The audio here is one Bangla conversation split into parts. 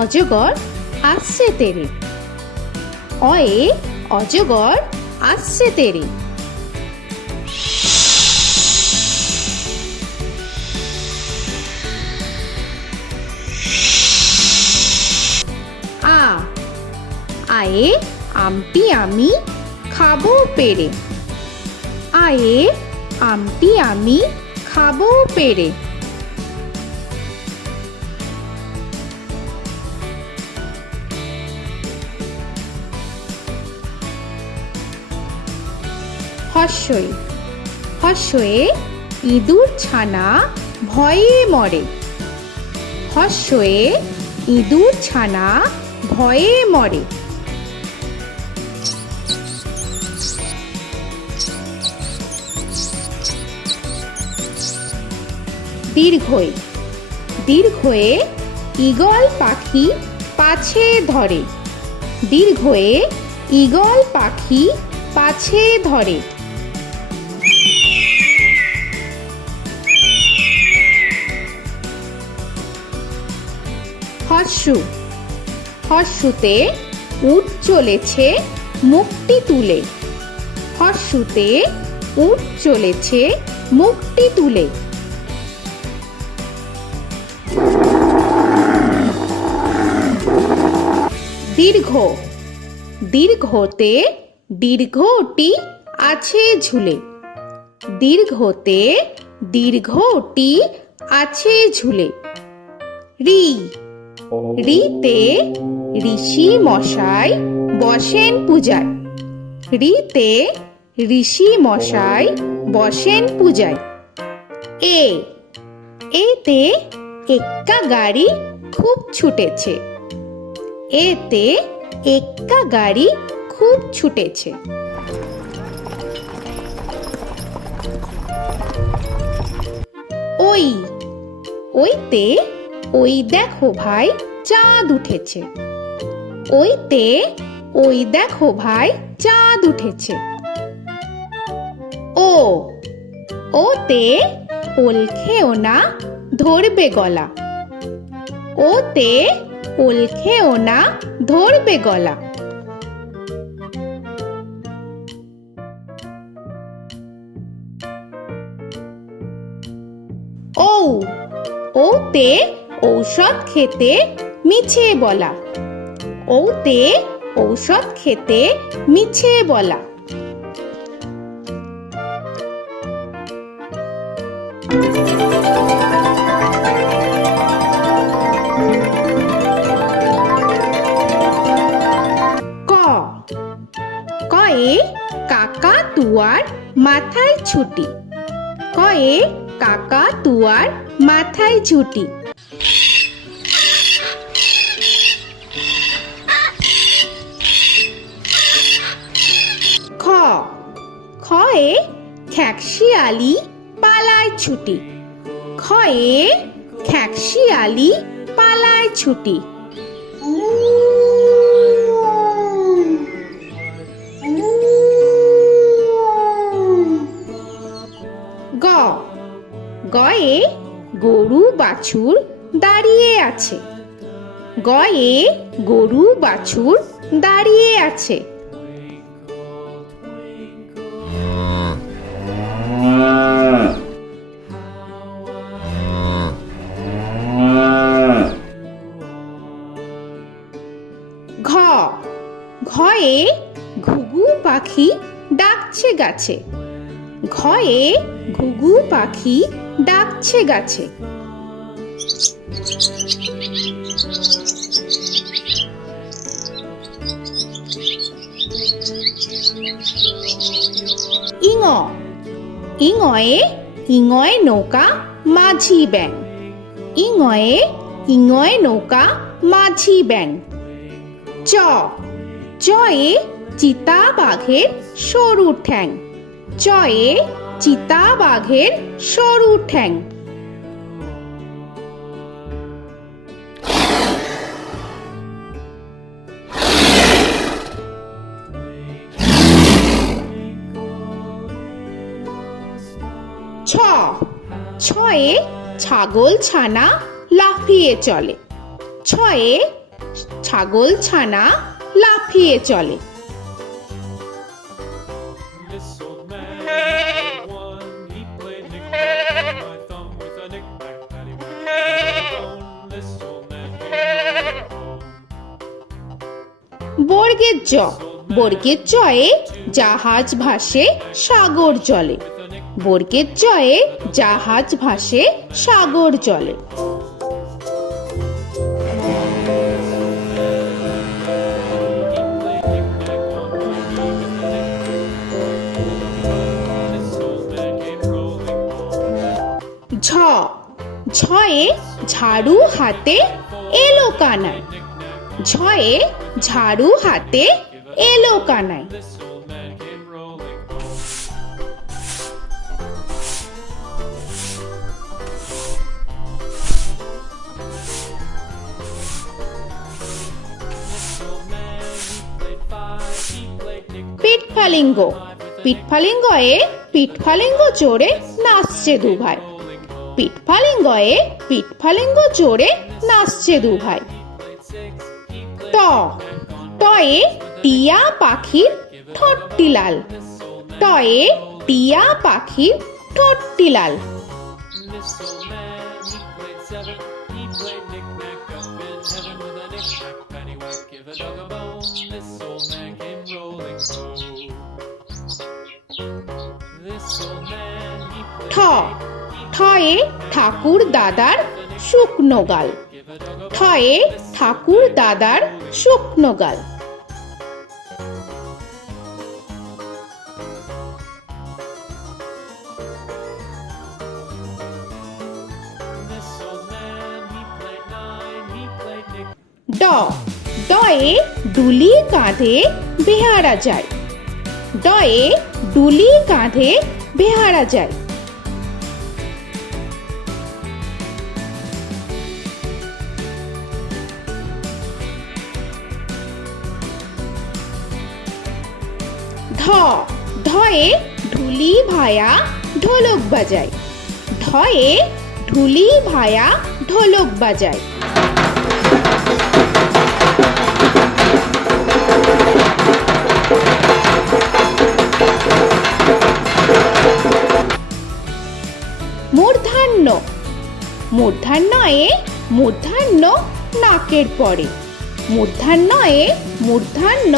অজগর আসছে তেরে। অয়ে অজগর আসছে তেরে। আ আয়ে আমটি আমি খাবো পেরে। আয়ে আমটি আমি খাবো পেরে। হর্ষই হর্ষয়ে ইঁদুর ছানা ভয়ে মরে। হর্ষয়ে ইঁদুর ছানা ভয়ে মরে। দীর্ঘই দীর্ঘয়ে ঈগল পাখি পাছে ধরে। দীর্ঘয়ে ঈগল পাখি পাছে ধরে। হর্ষু হর্ষুতে উট চলেছে মুখটি তুলে। হর্ষুতে উট চলেছে মুখটি তুলে। দীর্ঘ দীর্ঘতে দীর্ঘটি আছে ঝুলে। দীর্ঘতে দীর্ঘটি আছে ঝুলে। রি রিতে ঋষি মশাই বসেন পূজায়। রিতে ঋষি মশাই বসেন পূজায়। এ এতে এক্কা গাড়ি খুব ছুটেছে। এতে এক্কা গাড়ি খুব ছুটেছে। ওই ওইতে ওই দেখো ভাই চাঁদ উঠেছে। ওইতে ওই দেখো ভাই চাঁদ উঠেছে। ও ওতে ওল খেও না ধরবে গলা। ওতে ওল খেও না ধরবে গলা। ঔ ওতে ঔষধ খেতে মিছে বলা। ওতে ঔষধ খেতে মিছে বলা। ক কয়ে কাকা তুয়ার মাথায় ছুটি। কয়ে কাকা তুয়ার মাথায় ছুটি। খ খয়ে খ্যাকশিয়ালি পালায় ছুটি। খয়ে খ্যাকশিয়ালি পালায় ছুটি। গ গয়ে গরু বাছুর দাঁড়িয়ে আছে। গয়ে গরু বাছুর দাঁড়িয়ে আছে। ঘ ঘয়ে ঘুঘু পাখি ডাকছে গাছে। ঘয়ে ঘুঘু পাখি ডাকছে গাছে। ইঙ ইঙয়ে ইঙয় নৌকা মাঝি ব্যাং। ইঙয়ে ইঙয় নৌকা মাঝি ব্যাং। চ চয়ে চিতা বাঘের সরু ঠ্যাং। চয়ে চিতা বাঘের সরু ঠ্যাং। ছ ছয়ে ছাগল ছানা লাফিয়ে চলে। ছয়ে ছাগল ছানা লাফিয়ে চলে। This old man had one. He played knick-knack on my thumb with a knick-knack, paddywhack, bone. This old man came home. বর্গের জ, বর্গের জয়ে জাহাজ ভাসে সাগর জলে। বর্গের জয়ে জাহাজ ভাসে সাগর জলে। ঝ, ঝয়ে ঝাড়ু হাতে এলো কানাই। ঝয়ে ঝাড়ু হাতে এলো Kanai. This old man came rolling. This old man, he played five. He played knick-knack. পিঠফালিঙ্গ, পিঠফালিঙ্গয়ে পিঠফালিঙ্গ চড়ে নাচছে দু ভাই। পিঠফালিঙ্গয়ে পিঠফালিঙ্গ চড়ে নাচছে দু ভাই। ট, টয়ে টিয়া পাখির ঠোঁটটি লাল। টয়ে টিয়া পাখির ঠোঁটটি লাল। This old man, he played seven. He played knick-knack up in heaven with a knick-knack, paddywhack, give a dog a bone. This old man came rolling home. This old man, he ঠ, played ঠয়ে ঠাকুর দাদার শুকনো গাল। give a dog a ঠয়ে ঠাকুর দাদার শুকনো গাল। This old man, he played nine. He played knick. ড, ডয়ে ডুলি কাঁধে বেহারা যায়। ডয়ে ডুলি কাঁধে বেহারা যায়। ধ, ধয়ে ঢুলি ভায়া ঢোলক বাজায়। ধয়ে ঢুলি ভায়া ঢোলক বাজায়। মূর্ধন্য, মূর্ধন্যয়ে মূর্ধন্য নাকের পরে। মূর্ধন্যয়ে মূর্ধন্য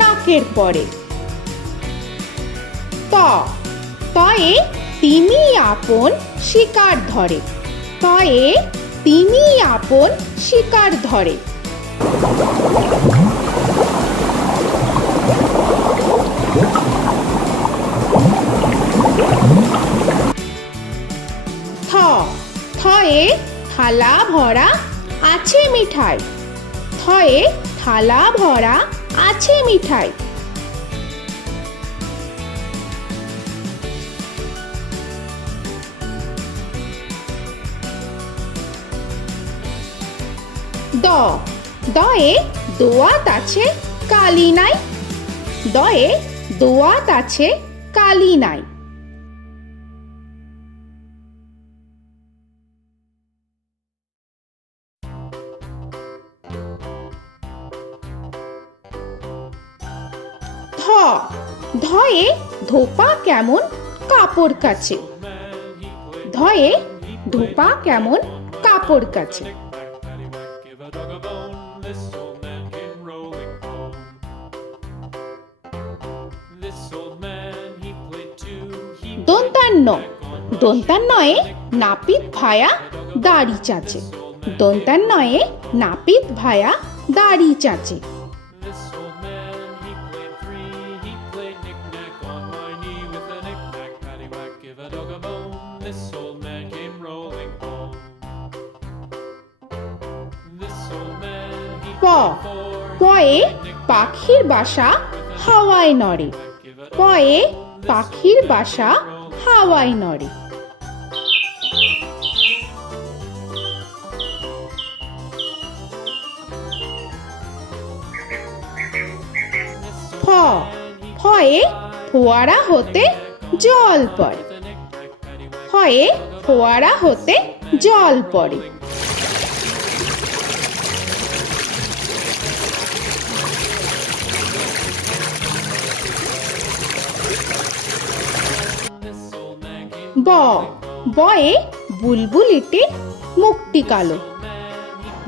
নাকের পরে। ত, তয়ে তিমি আপন শিকার ধরে। তয়ে তিমি আপন শিকার ধরে। থ, থয়ে থালা ভরা আছে মিঠাই। থয়ে থালা ভরা আছে মিঠাই। দ, দয়ে দোয়াত আছে কালি নাই। দয়ে দোয়াত আছে কালি নাই। ধ, ধয়ে ধোপা কেমন কাপড় কাছে। ধয়ে ধোপা কেমন কাপড় কাছে। Paddywhack, give a dog a bone. This old man came rolling home. This old man, he played two. He দন্তান্ন, দন্তান্নয়ে নাপিত ভায়া দাড়ি চাচে। দন্তান্নয়ে নাপিত ভায়া দাড়ি চাচে। This old man, he played three. He played knick-knack on my knee with a knick-knack, paddywhack, give a dog a bone. This old man came rolling home. This old man, he প, played four. পয়ে পাখির বাসা হাওয়ায় নড়ে। পয়ে পাখির বাসা হাওয়ায় নড়ে। ফ, ফয়ে ফোয়ারা হতে জল পড়ে। ফয়ে ফোয়ারা হতে জল পড়ে। ব বয়ে বুলবুলিটির মুখটি কালো।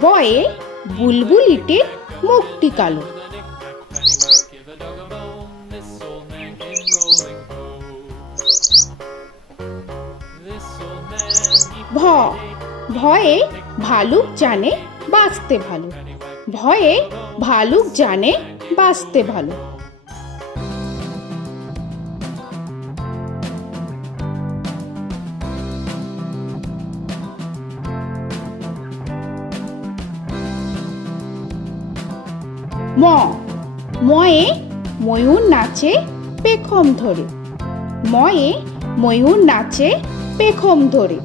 বয়ে বুলবুলিটির মুখটি কালো। Give a dog a bone, this old man came rolling home. This old man, he ভ ভয়ে ভালুক জানে বাঁচতে ভালো। ভয়ে ভালুক জানে বাঁচতে ভালো। ম ময়ে ময়ূর নাচে পেখম ধরে। ময়ে ময়ূর নাচে পেখম ধরে।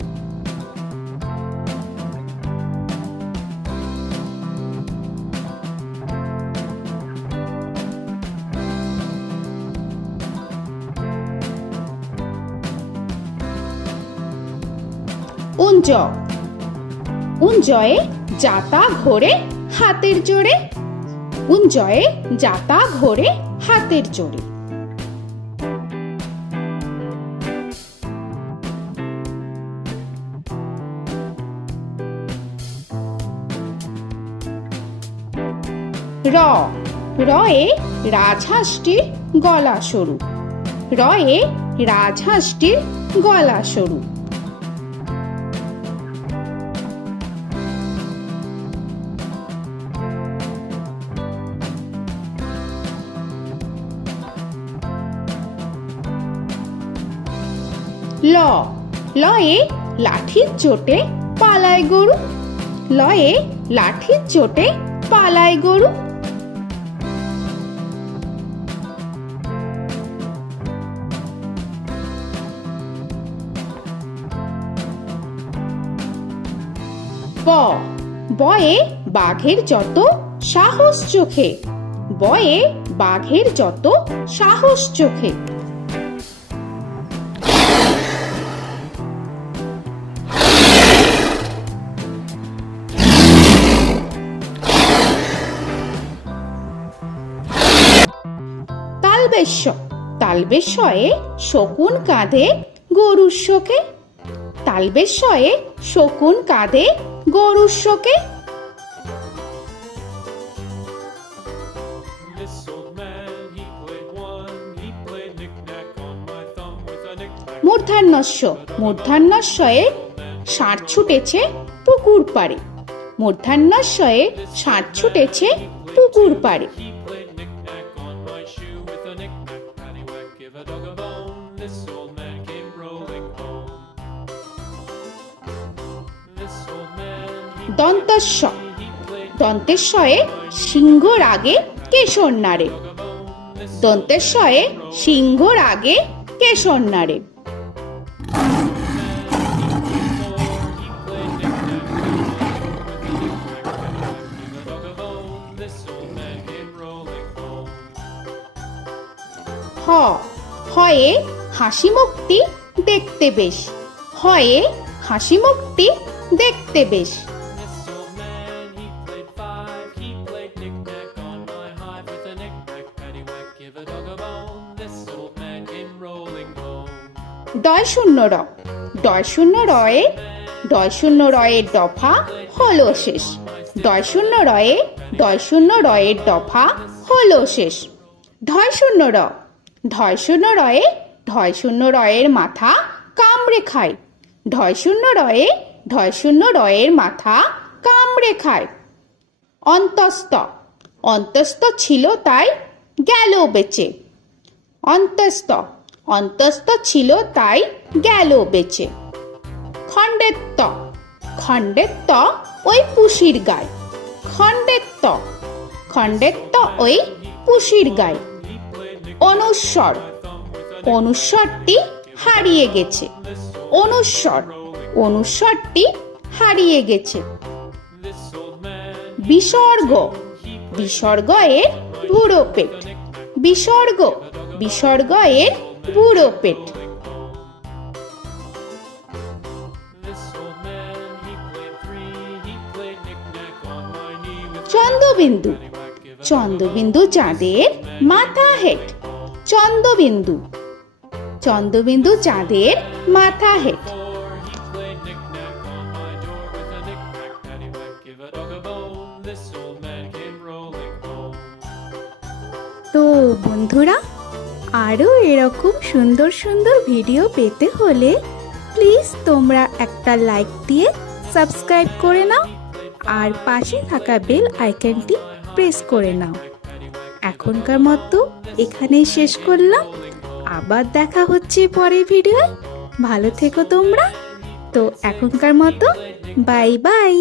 উঞ্জ উঞ্জয়ে যাতা ঘোরে হাতের জোরে। উঞ্জয়ে যাতা ঘোরে হাতের জোরে। র রয়ে রাজহাঁসটির গলা সরু। রয়ে রাজহাঁসটির গলা সরু। ল লয়ে লাঠির চোটে পালায় গরু। লয়ে লাঠির চোটে পালায় গরু। ব বয়ে বাঘের যত সাহস চোখে। বয়ে বাঘের যত সাহস চোখে। তালবেশ্য তালবেশ্যয়ে শকুন কাঁধে গরুর শোকে। তালবেশ্যয়ে শকুন কাঁধে গরুর শোকে। This old man, he played one, he played knick-knack on my thumb with a knick-knack. মূর্ধন্যস্য মূর্ধন্যস্বয়ে ষাঁড় ছুটেছে পুকুর পাড়ে। মূর্ধন্যস্বয়ে ষাঁড় ছুটেছে পুকুর পাড়ে। He played knick-knack on my shoe with a knick-knack, paddywhack, give a dog a bone. This old man came rolling home. This old man, দন্তস্ব he played দন্তেশ্বয়ে সিংহর আগে কেশর নাড়ে। dog a bone. This দন্তেশ্বয়ে সিংহর আগে কেশর নাড়ে। he played knick-knack on my shoe with a knick-knack, paddywhack, give a dog a bone. This old man came rolling home. হ হয়ে হাসি মুখটি দেখতে বেশ। হয়ে হাসি মুখটি দেখতে বেশ। This old man, he played five, he played knick-knack on my hive with a knick-knack, paddywhack, give a dog a bone. This old man came rolling home. ডয় শূন্য র ডয় শূন্য রয়ে ডয় শূন্য রয়ের দফা হলো শেষ। ডয় শূন্য রয়ে ডয় শূন্য রয়ের দফা হলো শেষ। ঢয় শূন্য র ঢয় শূন্য রয়ে ঢয় শূন্য রয়ের মাথা কামড়ে খায়। ঢয় শূন্য রয়ে ঢয় শূন্য রয়ের মাথা কামড়ে খায়। অন্তস্থ অন্তস্থ ছিল তাই গেল বেঁচে। অন্তস্থ অন্তস্থ ছিল তাই গেল বেঁচে। খণ্ডেত্ব খণ্ডেত্ব ওই পুষির গায়। খণ্ডেত্ব খণ্ডেত্ব ওই পুষির গায়। অনুস্বর অনুস্বরটি হারিয়ে গেছে। অনুস্বর অনুস্বরটি হারিয়ে গেছে। This old man, বিসর্গ বিসর্গ এর বুড়ো পেট। বিসর্গ বিসর্গ এর বুড়ো পেট। this old man, he played three, he played knick-knack on my knee with Chandrabindu paddywhack, give a Chandrabindu চাঁদের মাথা হেট। চন্দ্রবিন্দু চন্দ্রবিন্দু চাঁদের মাথা head. Before he played knick-knack on my door with a knick-knack, paddywhack, give a dog a bone. This old man came rolling home. তো বন্ধুরা, আরও এরকম সুন্দর সুন্দর ভিডিও পেতে হলে প্লিজ তোমরা একটা লাইক দিয়ে সাবস্ক্রাইব করে নাও আর পাশে থাকা বেল আইকনটি প্রেস করে নাও। এখনকার মতো এখানেই শেষ করলাম, আবার দেখা হচ্ছে পরের ভিডিও। ভালো থেকো তোমরা। তো এখনকার মতো বাই বাই।